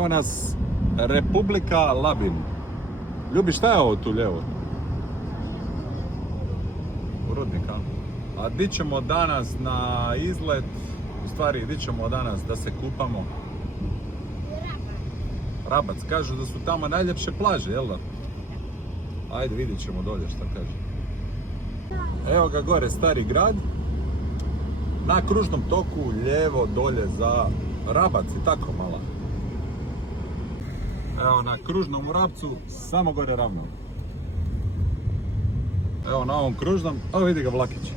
Evo nas Republika Labin. Ljubi, šta je ovo tu lijevo? Rudnik, a di ćemo danas na izlet? U stvari, di ćemo danas da se kupamo? Rabac. Kažu da su tamo najljepše plaže, jel da? Ajde, vidjet ćemo dolje šta kaže. Evo ga gore, stari grad. Na kružnom toku, lijevo, dolje za Rabac i tako malo. Evo na kružnom Rabcu, samo gore ravno. Evo na ovom kružnom, evo vidi ga vlakić.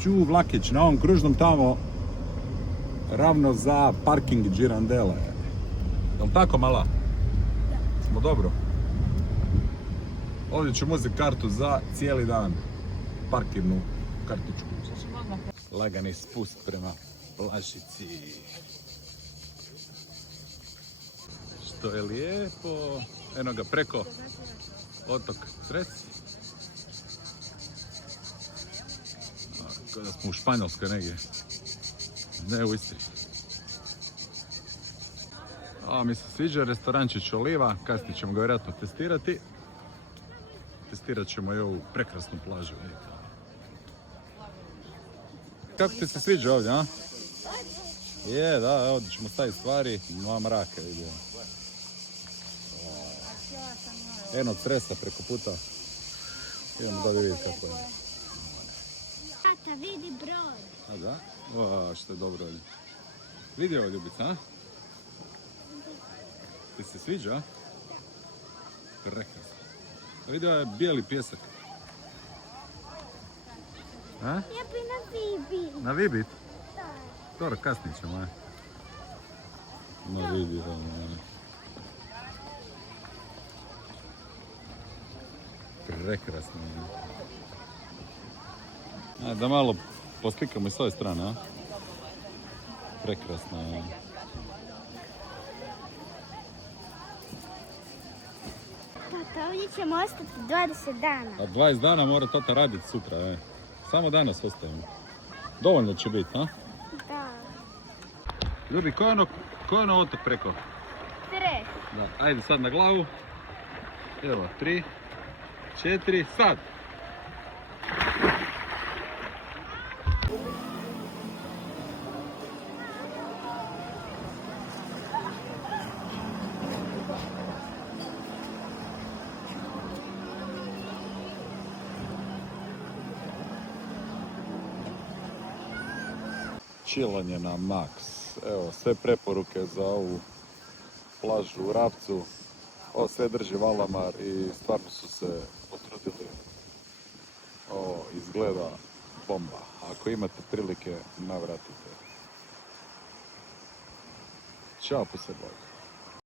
Ču vlakić, na ovom kružnom tamo ravno za parking Girandela. Jel tako mala? Smo dobro. Ovdje ću uzeti kartu za cijeli dan. Parkirnu kartičku. Lagani spust prema plažici. Što je lijepo. Eno ga preko otok Cres. Kao da smo u Španjolskoj negdje. Ne u Istri. Mi se sviđa restorančić Oliva. Kasnije ćemo ga vjerojatno testirati. Testirat ćemo i ovu prekrasnu plažu. Kako ti se sviđa ovdje, a? Je, da, ovdje ćemo staviti stvari. Dva mraka, vidimo. Eno Cresa preko puta. Idemo da vidjeti kako je. Tata, vidi brod. A da? Što je dobro ovdje. Vidi ovo, ljubica, a? Ti se sviđa, a? Prekrasno. Vidio je bijeli pjesak. A? Ja bi na Vibi. Na Vibit? Da. Dobro, kasnije ćemo, a? No vidi, prekrasno. Da malo poslikamo i s ove strane, a? Prekrasno, a? Tata, ovdje ćemo ostati 20 dana. A 20 dana mora tata raditi sutra, e. Samo danas ostajemo. Dovoljno će biti, a? Da. Ljubi, ko je ono otok preko? Cres. Da, ajde sad na glavu. Evo, 3, 4, sad! Čilanje na max. Evo, sve preporuke za ovu plažu u Rabcu. Ovo sve drži Valamar i stvarno su se potrudili. Ovo izgleda bomba. Ako imate prilike, navratite. Ćao, po se Bog.